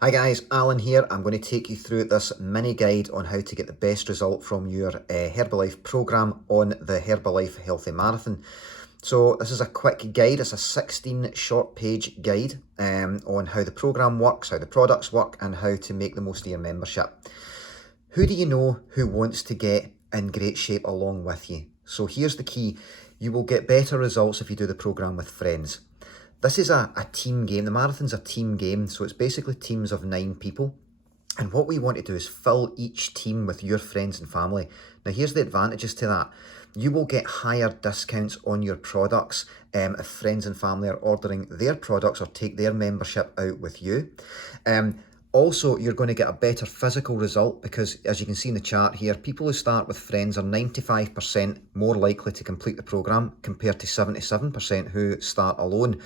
Hi guys, Alan here. I'm going to take you through this mini guide on how to get the best result from your Herbalife program on the Herbalife Healthy Marathon. So this is a quick guide. It's a 16 short page guide on how the program works, how the products work, and how to make the most of your membership. Who do you know who wants to get in great shape along with you? So here's the key. You will get better results if you do the program with friends. This is a team game. The marathon's a team game, so it's basically teams of 9 people. And what we want to do is fill each team with your friends and family. Now, here's the advantages to that. You will get higher discounts on your products if friends and family are ordering their products or take their membership out with you. Also, you're going to get a better physical result because, as you can see in the chart here, people who start with friends are 95% more likely to complete the program compared to 77% who start alone.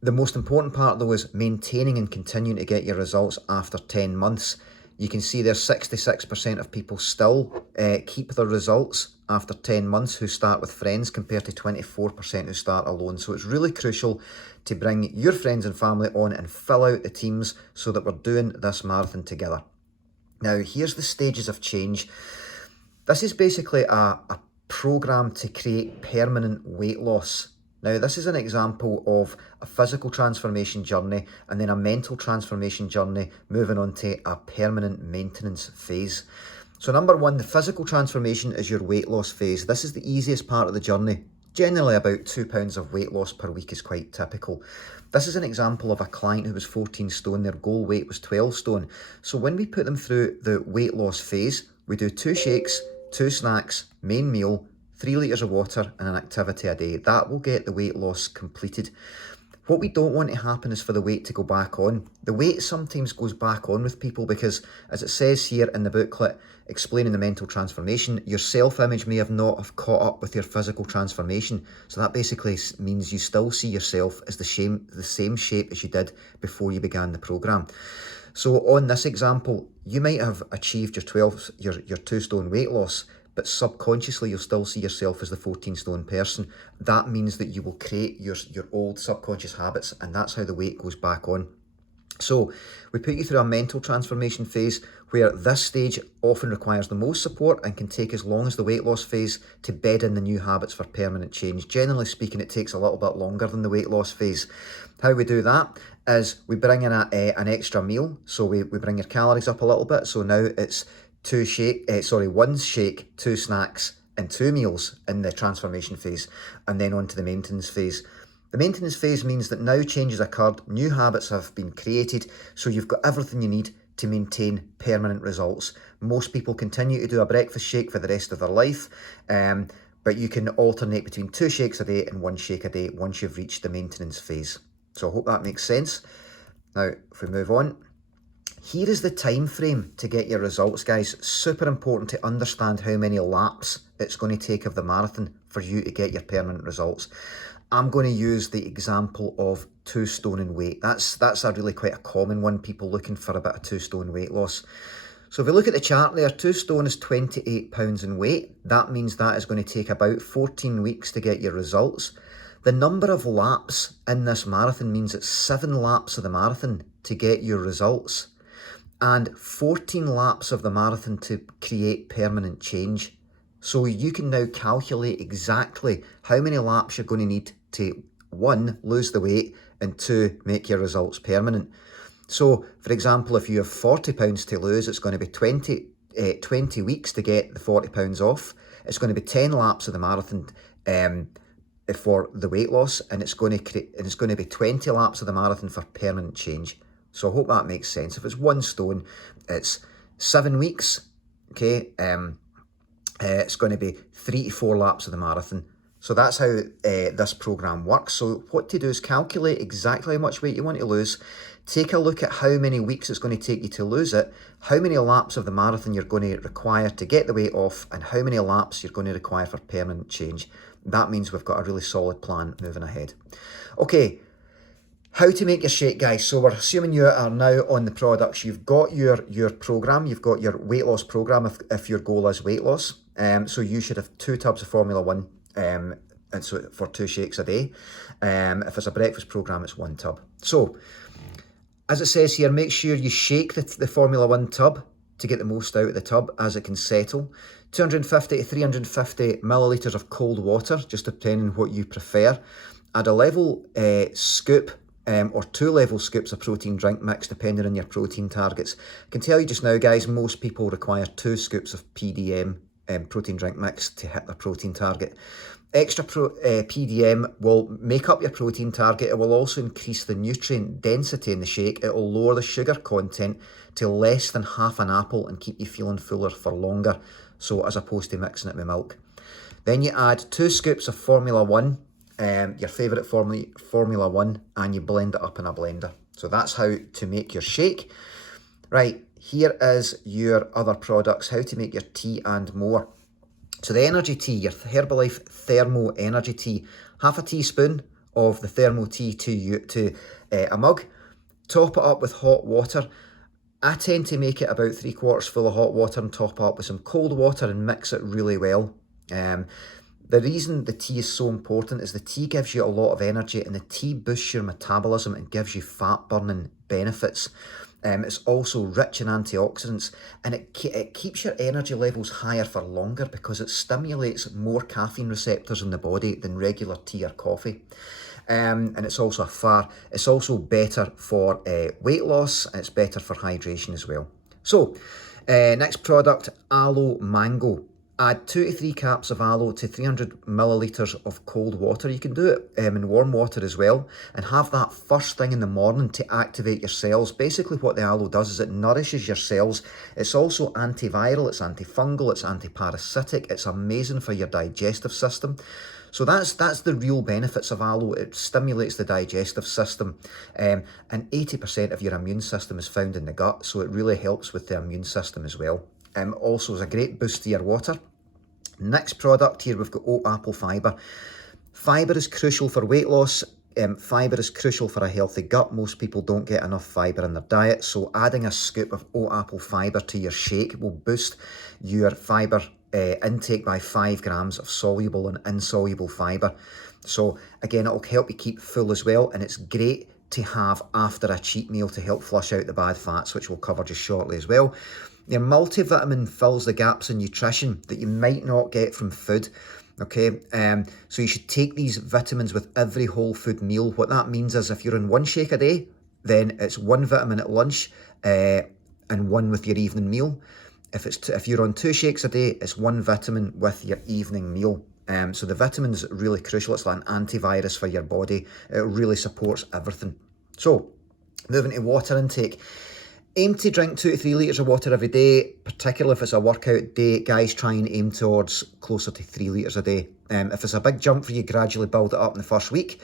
The most important part though is maintaining and continuing to get your results after 10 months. You can see there's 66% of people still keep their results after 10 months who start with friends compared to 24% who start alone. So it's really crucial to bring your friends and family on and fill out the teams so that we're doing this marathon together. Now, here's the stages of change. This is basically a program to create permanent weight loss. Now, this is an example of a physical transformation journey and then a mental transformation journey moving on to a permanent maintenance phase. So number one, the physical transformation is your weight loss phase. This is the easiest part of the journey. Generally about 2 pounds of weight loss per week is quite typical. This is an example of a client who was 14 stone, their goal weight was 12 stone. So when we put them through the weight loss phase, we do 2 shakes, 2 snacks, main meal, 3 litres of water and an activity a day. That will get the weight loss completed. What we don't want to happen is for the weight to go back on. The weight sometimes goes back on with people because, as it says here in the booklet explaining the mental transformation, your self-image may have not have caught up with your physical transformation. So that basically means you still see yourself as the same shape as you did before you began the program. So on this example, you might have achieved your 2 stone weight loss, but subconsciously you'll still see yourself as the 14 stone person. That means that you will create your old subconscious habits, and that's how the weight goes back on. So we put you through a mental transformation phase where this stage often requires the most support and can take as long as the weight loss phase to bed in the new habits for permanent change. Generally speaking, it takes a little bit longer than the weight loss phase. How we do that is we bring in an extra meal. So we bring your calories up a little bit. So now it's 1 shake, 2 snacks and 2 meals in the transformation phase, and then on to the maintenance phase. The maintenance phase means that now change has occurred, new habits have been created, so you've got everything you need to maintain permanent results. Most people continue to do a breakfast shake for the rest of their life, but you can alternate between 2 shakes a day and 1 shake a day once you've reached the maintenance phase. So I hope that makes sense. Now, if we move on, here is the time frame to get your results, guys. Super important to understand how many laps it's going to take of the marathon for you to get your permanent results. I'm going to use the example of 2 stone in weight. That's a really quite a common one, people looking for a bit of 2 stone weight loss. So if we look at the chart there, 2 stone is 28 pounds in weight. That means that is going to take about 14 weeks to get your results. The number of laps in this marathon means it's 7 laps of the marathon to get your results, and 14 laps of the marathon to create permanent change. So you can now calculate exactly how many laps you're going to need to, 1, lose the weight, and 2, make your results permanent. So, for example, if you have 40 pounds to lose, it's going to be 20 weeks to get the 40 pounds off. It's going to be 10 laps of the marathon for the weight loss, and it's going to be 20 laps of the marathon for permanent change. So I hope that makes sense. If it's 1 stone, it's 7 weeks, okay? It's going to be 3 to 4 laps of the marathon. So that's how this program works. So what to do is calculate exactly how much weight you want to lose, take a look at how many weeks it's going to take you to lose it, how many laps of the marathon you're going to require to get the weight off, and how many laps you're going to require for permanent change. That means we've got a really solid plan moving ahead. Okay. How to make your shake, guys. So we're assuming you are now on the products. You've got your program, you've got your weight loss program if your goal is weight loss. So you should have 2 tubs of Formula 1 and so for 2 shakes a day. If it's a breakfast program, it's 1 tub. So As it says here, make sure you shake the Formula 1 tub to get the most out of the tub as it can settle. 250 to 350 millilitres of cold water, just depending what you prefer. Add a level scoop or 2 level scoops of protein drink mix, depending on your protein targets. I can tell you just now, guys, most people require 2 scoops of PDM protein drink mix to hit their protein target. Extra PDM will make up your protein target. It will also increase the nutrient density in the shake. It will lower the sugar content to less than half an apple and keep you feeling fuller for longer, so as opposed to mixing it with milk. Then you add 2 scoops of Formula 1, your favourite Formula 1, and you blend it up in a blender. So that's how to make your shake. Right, here is your other products, how to make your tea and more. So the energy tea, your Herbalife Thermo Energy Tea, half a teaspoon of the Thermo tea to a mug. Top it up with hot water. I tend to make it about 3/4 full of hot water and top it up with some cold water and mix it really well. The reason the tea is so important is the tea gives you a lot of energy, and the tea boosts your metabolism and gives you fat burning benefits. It's also rich in antioxidants, and it keeps your energy levels higher for longer because it stimulates more caffeine receptors in the body than regular tea or coffee. And it's also better for weight loss, and it's better for hydration as well. So, next product, aloe mango. Add 2 to 3 caps of aloe to 300 millilitres of cold water. You can do it in warm water as well, and have that first thing in the morning to activate your cells. Basically what the aloe does is it nourishes your cells. It's also antiviral, it's antifungal, it's antiparasitic. It's amazing for your digestive system. So that's the real benefits of aloe. It stimulates the digestive system, and 80% of your immune system is found in the gut, so it really helps with the immune system as well. Also is a great boost to your water. Next product here, we've got oat apple fibre. Fibre is crucial for weight loss. Fibre is crucial for a healthy gut. Most people don't get enough fibre in their diet, so adding a scoop of oat apple fibre to your shake will boost your fibre intake by 5 grams of soluble and insoluble fibre. So again, it'll help you keep full as well, and it's great to have after a cheat meal to help flush out the bad fats, which we'll cover just shortly as well. Your multivitamin fills the gaps in nutrition that you might not get from food. Okay, so you should take these vitamins with every whole food meal. What that means is if you're on 1 shake a day, then it's 1 vitamin at lunch and 1 with your evening meal. If you're on 2 shakes a day, it's 1 vitamin with your evening meal. So the vitamin's really crucial. It's like an antivirus for your body. It really supports everything. So moving to water intake. Aim to drink 2 to 3 litres of water every day, particularly if it's a workout day. Guys, try and aim towards closer to 3 litres a day. If it's a big jump for you, gradually build it up in the first week.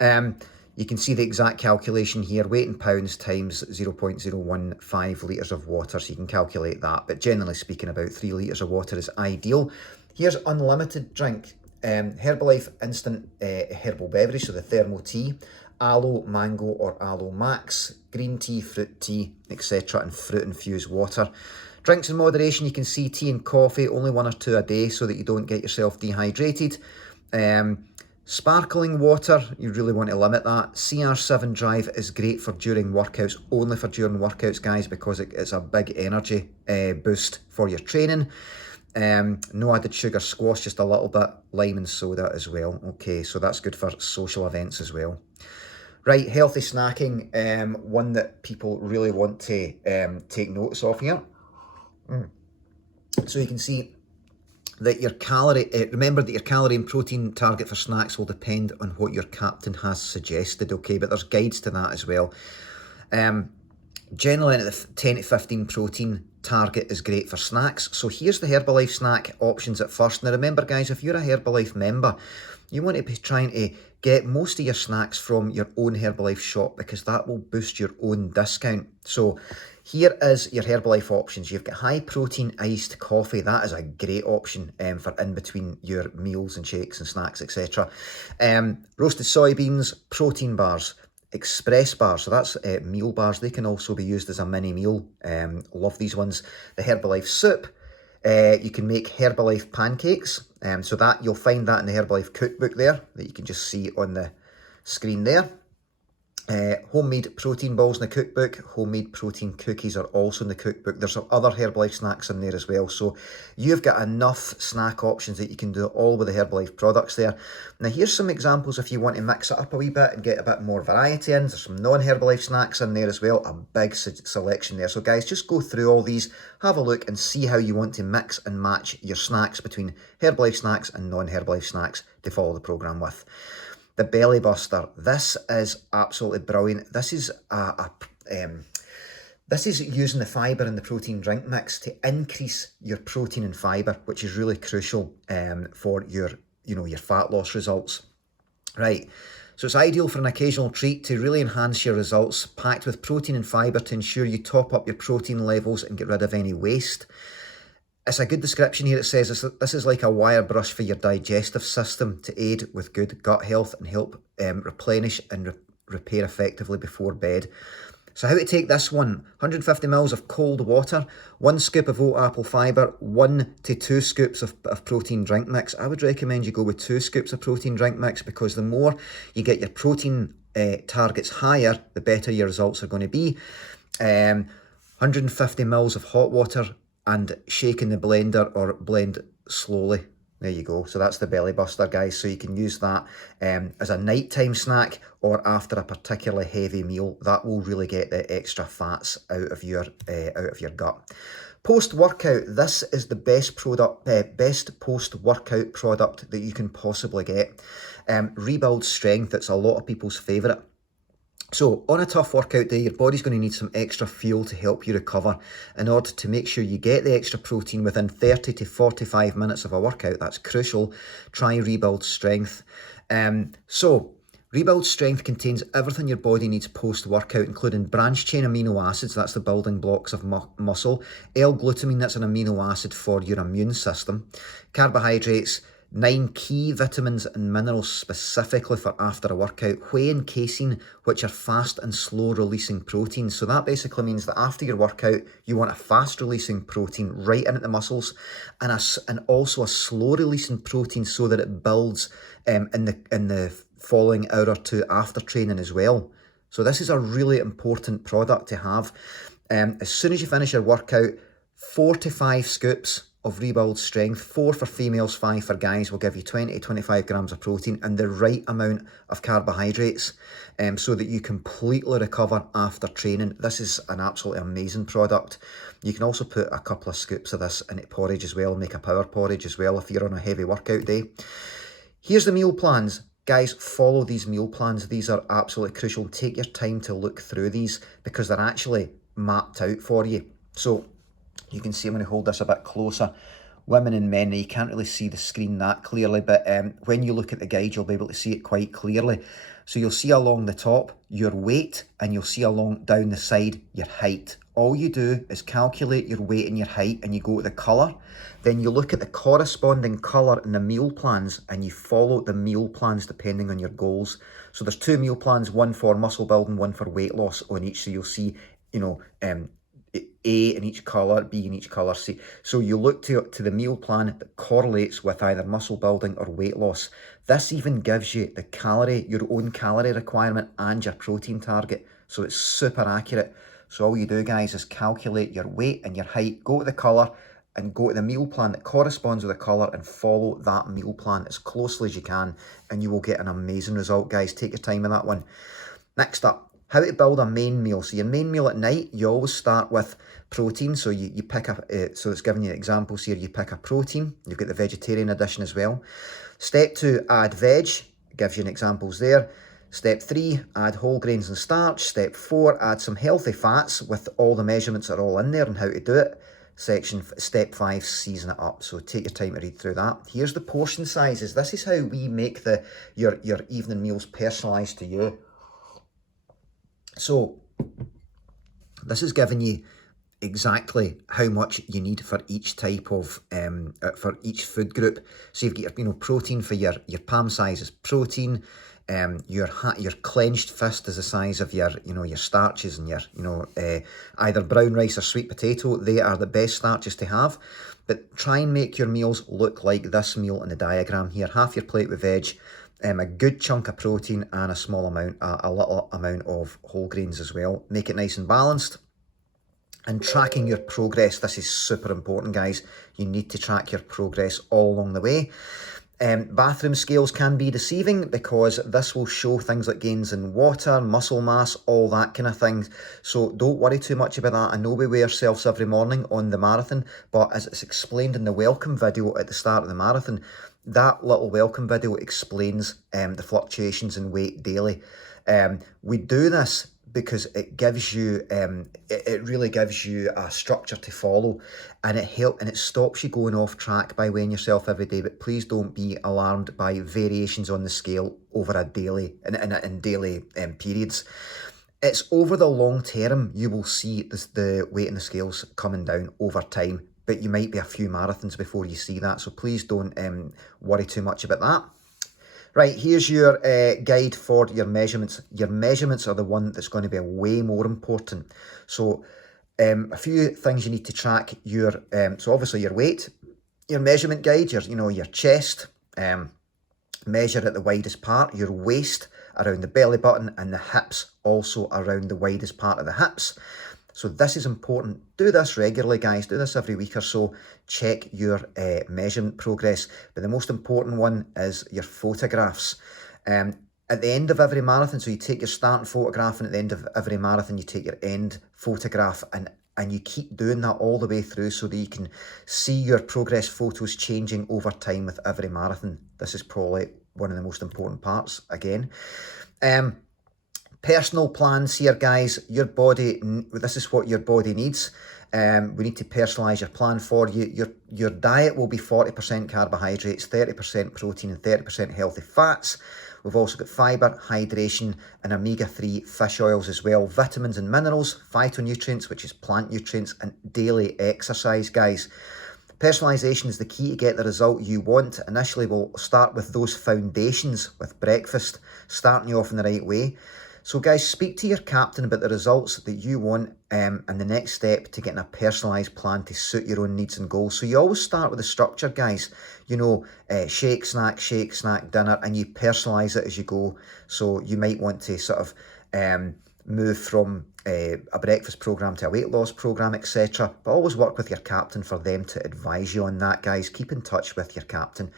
You can see the exact calculation here, weight in pounds times 0.015 litres of water, so you can calculate that. But generally speaking, about 3 litres of water is ideal. Here's unlimited drink. Herbalife instant herbal beverage, so the thermo tea, aloe mango or aloe max, green tea, fruit tea, etc., and fruit infused water. Drinks in moderation, you can see tea and coffee, only 1 or 2 a day so that you don't get yourself dehydrated. Sparkling water, you really want to limit that. CR7 Drive is great for during workouts, only for during workouts, guys, because it's a big energy boost for your training. No added sugar, squash just a little bit, lime and soda as well. Okay, so that's good for social events as well. Right, healthy snacking, one that people really want to take notice of here. So you can see that your remember that your calorie and protein target for snacks will depend on what your captain has suggested, okay? But there's guides to that as well. Generally, the 10 to 15 protein target is great for snacks. So here's the Herbalife snack options at first. Now remember, guys, if you're a Herbalife member, you want to be trying to get most of your snacks from your own Herbalife shop, because that will boost your own discount. So here is your Herbalife options. You've got high protein iced coffee. That is a great option for in between your meals and shakes and snacks, etc. Roasted soybeans, protein bars, express bars, so that's meal bars. They can also be used as a mini meal. Love these ones. The Herbalife soup. You can make Herbalife pancakes, so that you'll find that in the Herbalife cookbook there, that you can just see on the screen there. Homemade protein balls in the cookbook, homemade protein cookies are also in the cookbook. There's some other Herbalife snacks in there as well. So you've got enough snack options that you can do all with the Herbalife products there. Now here's some examples if you want to mix it up a wee bit and get a bit more variety in. There's some non-Herbalife snacks in there as well, a big selection there. So guys, just go through all these, have a look and see how you want to mix and match your snacks between Herbalife snacks and non-Herbalife snacks to follow the program with. The belly buster. This is absolutely brilliant. This is this is using the fibre in the protein drink mix to increase your protein and fibre, which is really crucial for your fat loss results. Right. So it's ideal for an occasional treat to really enhance your results, packed with protein and fibre to ensure you top up your protein levels and get rid of any waste. It's a good description here. It says this is like a wire brush for your digestive system to aid with good gut health and help replenish and repair effectively before bed. So how to take this one: 150 mils of cold water, 1 scoop of oat apple fibre, 1 to 2 scoops of protein drink mix. I would recommend you go with 2 scoops of protein drink mix, because the more you get your protein targets higher, the better your results are going to be. 150 mils of hot water, and shake in the blender or blend slowly. There you go. So that's the belly buster, guys. So you can use that as a nighttime snack or after a particularly heavy meal. That will really get the extra fats out of your gut. Post-workout, this is the best post-workout product that you can possibly get. Rebuild strength, it's a lot of people's favourite. So on a tough workout day, your body's going to need some extra fuel to help you recover. In order to make sure you get the extra protein within 30 to 45 minutes of a workout, that's crucial, try Rebuild Strength. So Rebuild Strength contains everything your body needs post-workout, including branched-chain amino acids, that's the building blocks of muscle, L-glutamine, that's an amino acid for your immune system, carbohydrates, 9 key vitamins and minerals specifically for after a workout, whey and casein, which are fast and slow releasing proteins. So that basically means that after your workout, you want a fast releasing protein right in at the muscles, and also a slow releasing protein so that it builds in the following hour or two after training as well. So this is a really important product to have. As soon as you finish your workout, 4 to 5 scoops of Rebuild Strength, 4 for females, 5 for guys, will give you 20 to 25 grams of protein and the right amount of carbohydrates so that you completely recover after training. This is an absolutely amazing product. You can also put a couple of scoops of this in porridge as well, make a power porridge as well if you're on a heavy workout day. Here's the meal plans. Guys, follow these meal plans. These are absolutely crucial. Take your time to look through these because they're actually mapped out for you. So you can see, I'm going to hold this a bit closer. Women and men, you can't really see the screen that clearly, but when you look at the guide, you'll be able to see it quite clearly. So you'll see along the top your weight, and you'll see along down the side your height. All you do is calculate your weight and your height, and you go to the colour. Then you look at the corresponding colour in the meal plans, and you follow the meal plans depending on your goals. So there's 2 meal plans, one for muscle building, one for weight loss on each. So you'll see, A in each colour, B in each colour, C. So you look to the meal plan that correlates with either muscle building or weight loss. This even gives you your own calorie requirement and your protein target. So it's super accurate. So all you do, guys, is calculate your weight and your height, go to the colour and go to the meal plan that corresponds with the colour and follow that meal plan as closely as you can, and you will get an amazing result, guys. Take your time with that one. Next up, how to build a main meal. So your main meal at night, you always start with protein. So you pick up, so it's giving you examples here. You pick a protein. You've got the vegetarian edition as well. Step 2, add veg. Gives you an examples there. Step 3, add whole grains and starch. Step 4, add some healthy fats with all the measurements are all in there and how to do it. Step 5, season it up. So take your time to read through that. Here's the portion sizes. This is how we make your evening meals personalised to you. So this is giving you exactly how much you need for each type of for each food group. So you've got your protein for your palm size is protein. Your clenched fist is the size of your starches, and your either brown rice or sweet potato. They are the best starches to have. But try and make your meals look like this meal in the diagram here. Half your plate with veg, a good chunk of protein and a small amount, a little amount of whole grains as well. Make it nice and balanced. And tracking your progress, this is super important, guys. You need to track your progress all along the way. Bathroom scales can be deceiving because this will show things like gains in water, muscle mass, all that kind of thing. So don't worry too much about that. I know we weigh ourselves every morning on the marathon, but as it's explained in the welcome video at the start of the marathon, that little welcome video explains the fluctuations in weight daily. We do this because it gives you, it really gives you a structure to follow, and it stops you going off track by weighing yourself every day. But please don't be alarmed by variations on the scale over a daily, in daily periods. It's over the long term you will see the weight in the scales coming down over time, but you might be a few marathons before you see that. So please don't worry too much about that. Right, here's your guide for your measurements. Your measurements are the one that's going to be way more important. So a few things you need to track. So obviously your weight, your measurement guide, your chest, measure at the widest part, your waist around the belly button, and the hips also around the widest part of the hips. So this is important. Do this regularly, guys. Do this every week or so. Check your measurement progress. But the most important one is your photographs. At the end of every marathon, so you take your starting photograph, and at the end of every marathon, you take your end photograph, and you keep doing that all the way through so that you can see your progress photos changing over time with every marathon. This is probably one of the most important parts, again. Personal plans here, guys. Your body, this is what your body needs. We need to personalise your plan for you. Your diet will be 40% carbohydrates, 30% protein, and 30% healthy fats. We've also got fibre, hydration, and omega-3 fish oils as well. Vitamins and minerals, phytonutrients, which is plant nutrients, and daily exercise, guys. Personalisation is the key to get the result you want. Initially, we'll start with those foundations with breakfast, starting you off in the right way. So guys, speak to your captain about the results that you want and the next step to getting a personalised plan to suit your own needs and goals. So you always start with the structure, guys. Shake, snack, dinner, and you personalise it as you go. So you might want to sort of move from a breakfast programme to a weight loss programme, etc. But always work with your captain for them to advise you on that, guys. Keep in touch with your captain.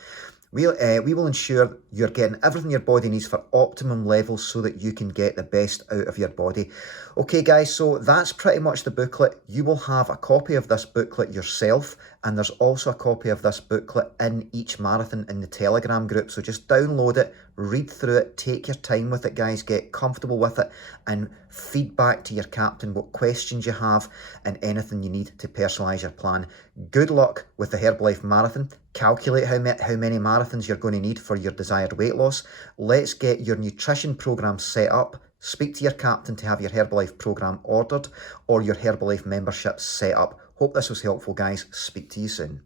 We will ensure you're getting everything your body needs for optimum levels so that you can get the best out of your body. Okay, guys, so that's pretty much the booklet. You will have a copy of this booklet yourself, and there's also a copy of this booklet in each marathon in the Telegram group. So just download it, read through it, take your time with it, guys, get comfortable with it, and feed back to your captain what questions you have and anything you need to personalise your plan. Good luck with the Herbalife Marathon. Calculate how many marathons you're going to need for your desired weight loss. Let's get your nutrition program set up. Speak to your captain to have your Herbalife program ordered or your Herbalife membership set up. Hope this was helpful, guys. Speak to you soon.